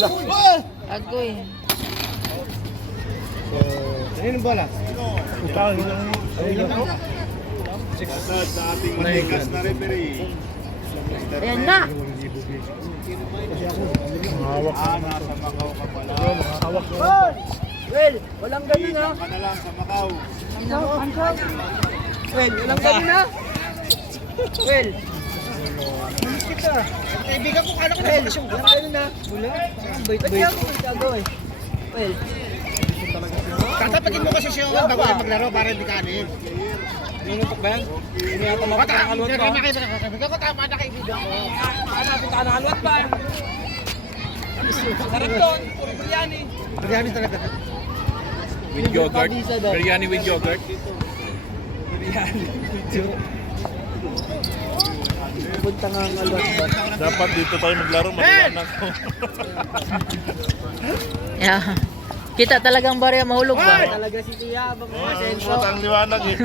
Agoy. Ano yung bola? Ikaw, Sa ating matigas na referee. Ayan na. hawak Nasa Macau ka pala. hawak Well, walang ganun ha. Ka na lang sa Macau. Well, walang ganun ha. Well. Kaibigan ko, kala ko na bakasyon ko. Walang ganun ha. Wala. Bait-bait. Ba't ka gagawin? Well. Tatapagin mo kasi siya bago tayo maglaro para hindi kanin. Nunutok ba yan? Hindi ata mapakakalwat pa. Kaibigan ko, tama na kaibigan ko. Hanapin ka na kalwat pa. Sarap doon. Puro biryani. Biryani talaga. With yogurt. Biryani with yogurt. Biryani. Punta nga ang alwat ba? Dapat dito tayo maglaro. Maliwanag ko. Yeah. Kita talagang barya mahulog ba? Talaga si Kuya. Ang liwanag eh.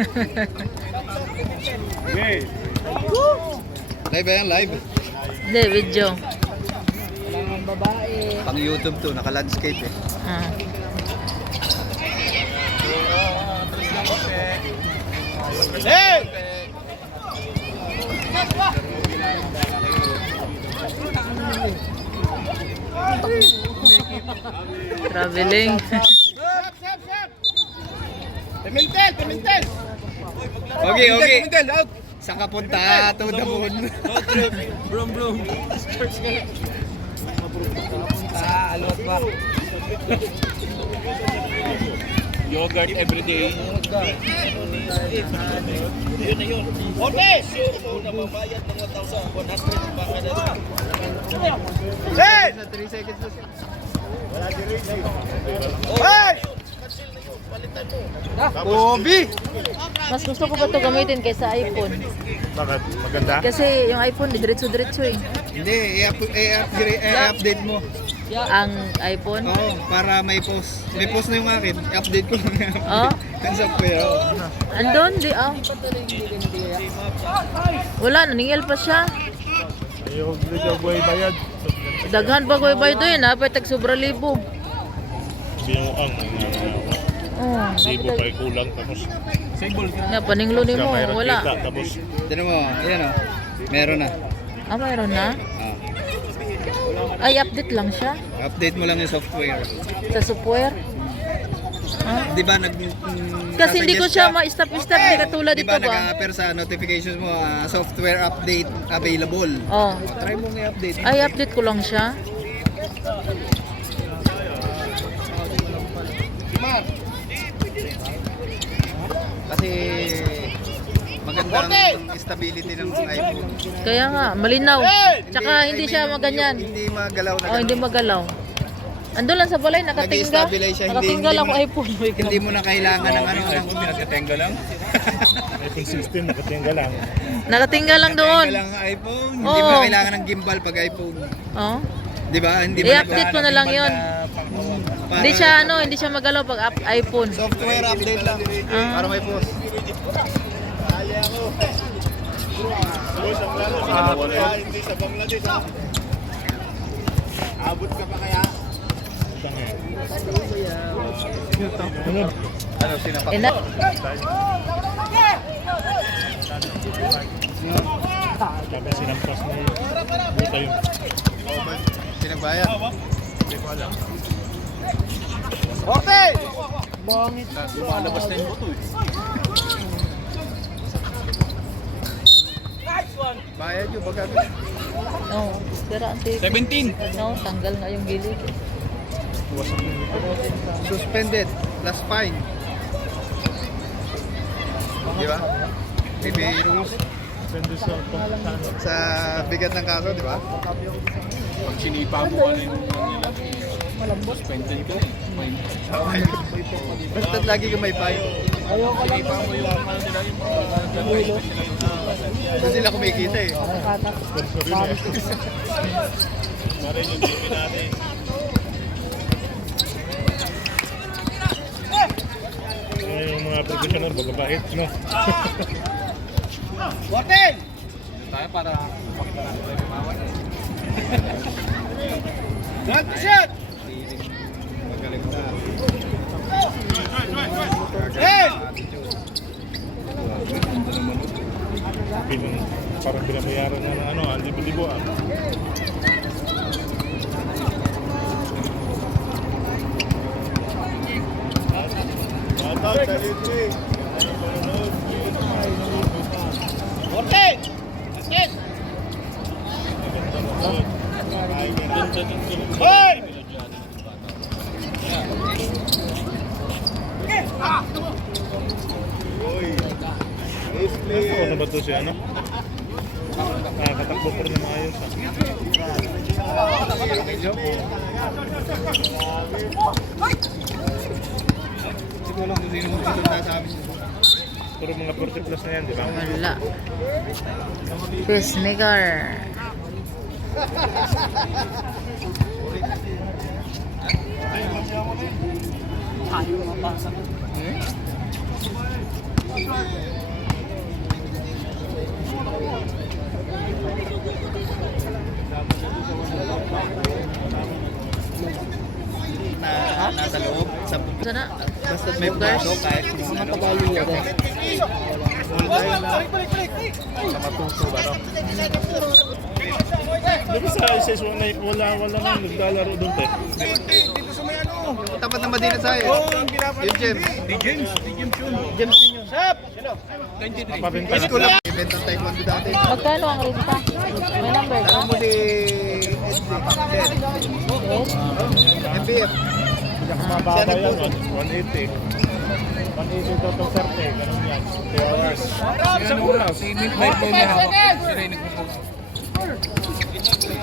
Live yan, live. Hindi, video. Pang YouTube to, naka-landscape eh. Ah. Hey! Traveling. Pimentel! Okay. Saan ka punta? To the moon. Brum. Alwat pa. Yogurt everyday. Yun. Otis! Hey! 3 seconds na siya. Hey! Kobe! Mas gusto ko pa ito gamitin kaysa iPhone. Bakit? Maganda? Kasi yung iPhone, diretso-diretso eh. Hindi, i-update mo. Ang iPhone. Oo, para may post. May post na yung akin. I-update ko lang yan. Oh? Yung software. Andun, di ah. Wala, naningil pa siya. Ayaw dito buhay bayad. Daghan pa ko iba ito yun ha, pwede sobra libo. Binuang. Oh, Libo pa kulang. Tapos na paninglo ni mo, mayroon wala. kita. Tapos Tinan mo, ayan o. Meron na. Ah, mayroon na? Ah, Ay, update lang siya update mo lang yung software. sa software. Ah. Di ba Kasi hindi ko nasuggest siya ka? ma-stop-stop, hindi katulad Di dito ba ba? nag-appear sa notifications mo, software update available. Oh. Try mo nga i-update. Ay, update ko lang siya. Kasi maganda ang stability ng iPhone. Kaya nga, malinaw. Tsaka hindi siya maganyan. Hindi magalaw na Oh, hindi magalaw. Andun lang sa balay, nakatingga. Nag-stabilize siya, Nakatingga lang hindi ako iPhone. My God. Hindi mo na kailangan ng ano. Pinagkatenga lang. iPhone 16 nakatingga lang. Nakatingga lang doon. Kailangan ng iPhone. Hindi Oo. mo na kailangan ng gimbal pag iPhone. Oh. Di ba? Hindi mo I-update ko na lang yun. Para- Hindi siya hindi siya magalaw pag iPhone. Software update lang. Ah. Para may post. Boys, ang lalo sa Bangladesh. Hindi sa Bangladesh. Abot ka pa kaya? Ano, sinapak? Ina. Sabi sinampas ni Buta yun. Sinagbayan. Hindi ko alam. Okay! Bongit. Lumalabas na yung buto eh. Bayad yung baga. No, tira ang 17. No, tanggal nga yung gilid. Suspended plus fine. Di ba? Maybe rules Depende sa sa bigat ng kaso, di ba? Pag sinipa mo ano yung suspended ka eh. Basta lagi ka may fine. Sinipa mo yung ano nila yung Doon sila kumikita eh. sponsor yun eh. Para yung TV natin. Yung mga professional, bagabait, no? Botin! tayo para makita natin yung bawat. One to shot! Magaling na. Hey! Parang binabayaran na ng ano, libo-libo ah. Forte! Asket! Hoy! Ano ba ito siya, ano? Nakakatakbo pa rin na maayos ah. Siguro lang kung sino magpunta sa amin. Puro mga 40 plus na yan, di ba? Wala. Pacemaker. Nasa loob. Sa, Sana? basta may puso kahit kung ano. Sa matuto ba, no? Di ba sa SS1 na wala nang naglalaro doon, te? Dito sa may ano. Tapat na Madina sa'yo. Yung pinapanood. Yung James. Di James yun. James yun. Sap! Papabenta High na. school lang. Event ng taekwondo dati. Magkano ang renta? May number ka? Alam mo si SD. Yes? MBF. Hindi ako mababa yan, 180. 180 to 30, ganun yan. 2 hours. Isang oras. Si Midnight Boy na hawak. Sila yung nagpo-post.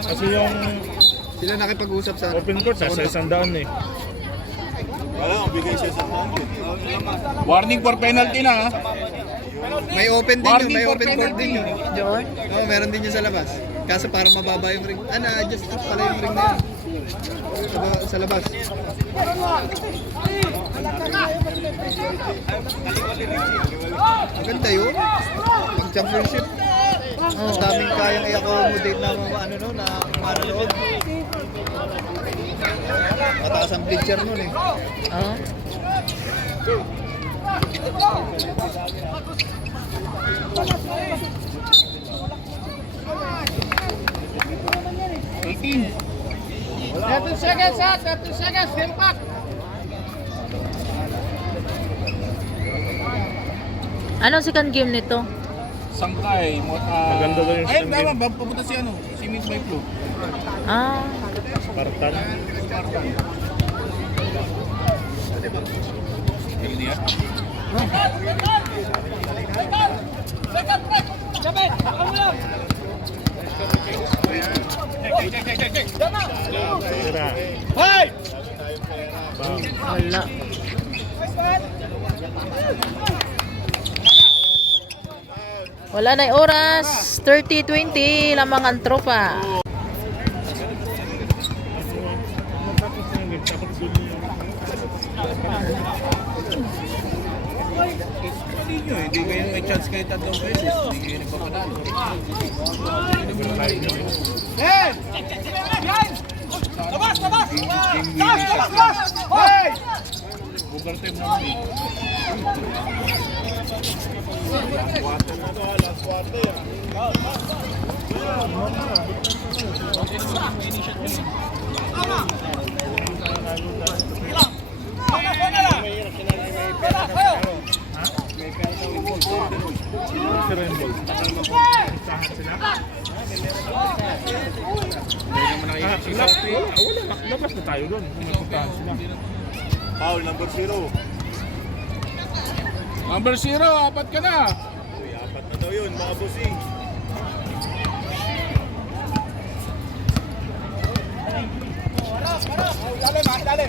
Kasi yung Sila nakipag-usap sa open court, sa 100 eh. Warning for penalty na ha. May open din yun, may open court din yun. Doon? Oo, meron din yun sa labas. Kaso parang mababa yung ring. Na-adjust up pala yung ring na yun. Sa labas. Maganda yun. Ang championship. Mas daming kayang i-accommodate na mga ano no, na manonood. Mataas ang bleacher nun eh. Oo. Seconds ha. 30 seconds. Impact. Anong second game nito? Sangkay. Maganda daw yung Ayun, second tama. game. Pupunta si ano. Si Midnight Boy. Ah, Spartan. Ayun niya. Tira. Hoy! wala. Wala na yung oras. 30-20 lamang ang tropa. Matapos na yun, tapos doon yung Hindi nyo eh. Hindi kayo may chance kayo tatlong beses. Hindi kayo nagpapanalo. Hey! Labas! Labas! Labas! Hey! Overtime naman eh. si Rainbow. Isahan sila. Wala. Labas na tayo doon. Napuntahan sila. Foul number 0. Number 0, apat ka na. Uy, apat na daw yun, mga bossing. Dalim.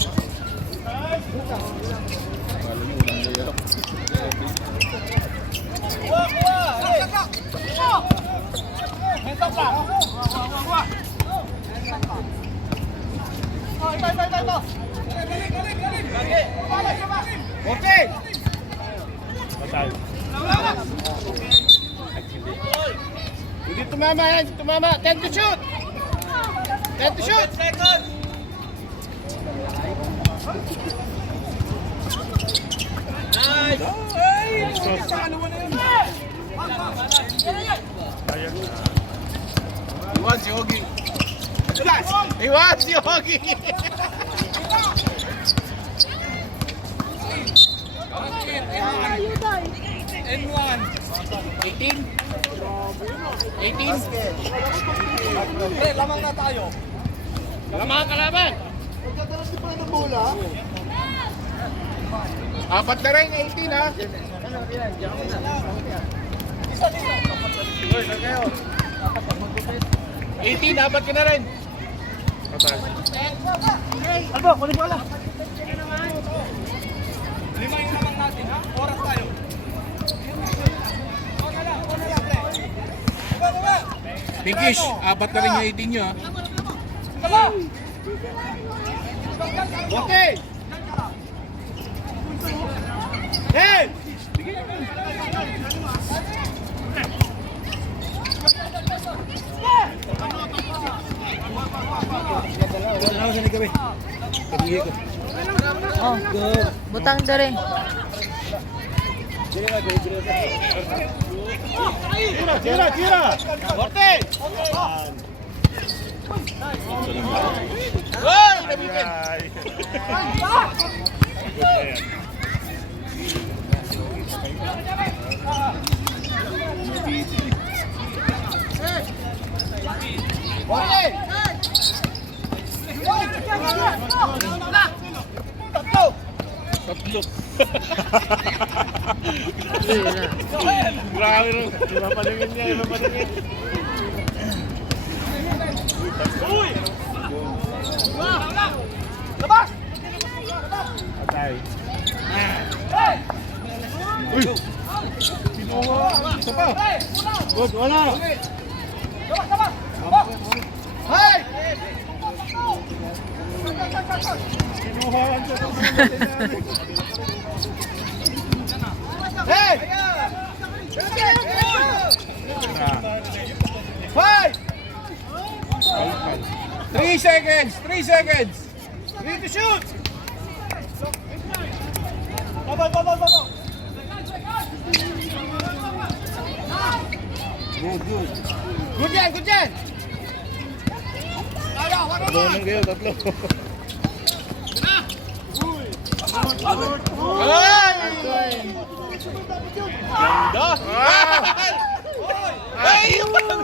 Okay. Patay. Hindi tumama yan, tumama. 10 to shoot. 10 to shoot. cross. Ayan. Iwan si Ogi. Iwan si Ogi. N1. 18. 18. Pre, lamang na tayo. Lamang kalaban. Magdadalas din pala ng bola. Apat na rin, 18 ha. Isa. 18, apat ka na rin. Patay. Albo, kunin mo ala. Lima yung naman natin ha. Oras tayo. Pinkish, apat na rin yung 18 nyo ha. Okay! Hey! Oh, butang dere. Tira! Korte! Hoy! Nabitin! Ay. Good na yan. Korte! Tatlo! Grabe rin. Iba paningin niya, iba paningin. Uy! Labas! Patay. Uy! Pinuha! Isa pa! Good, wala. Hey! Kinuhaan siya. Hey! Five! 3 seconds! 3 seconds! Ready to shoot! Baba! Good yan! Tulungan kayo, tatlo. Ay! Ganda! Ay! Yung parang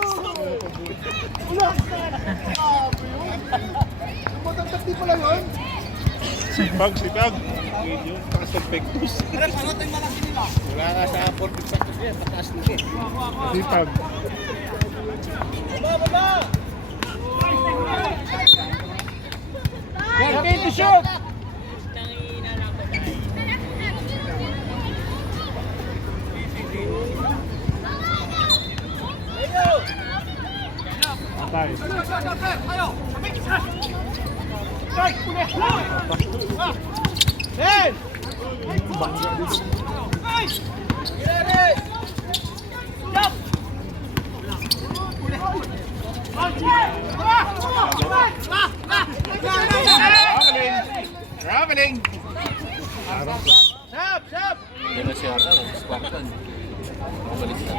Sipag. Medium, pang-perfectus. wala ka sa 40 seconds yan, mataas na yan. Sipag. Ready to shoot! Patay. Hey! Traveling! Sab! Yan na siya. Spartan. Mabalik na.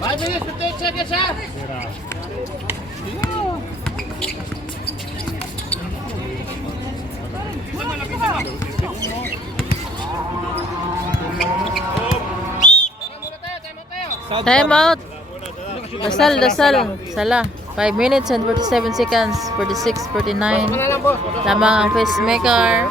Five minutes to 10 seconds ha! Tira. Time out. Dasal. Sala. 5 minutes and 47 seconds. 46, 49. Lamang ang pacemaker.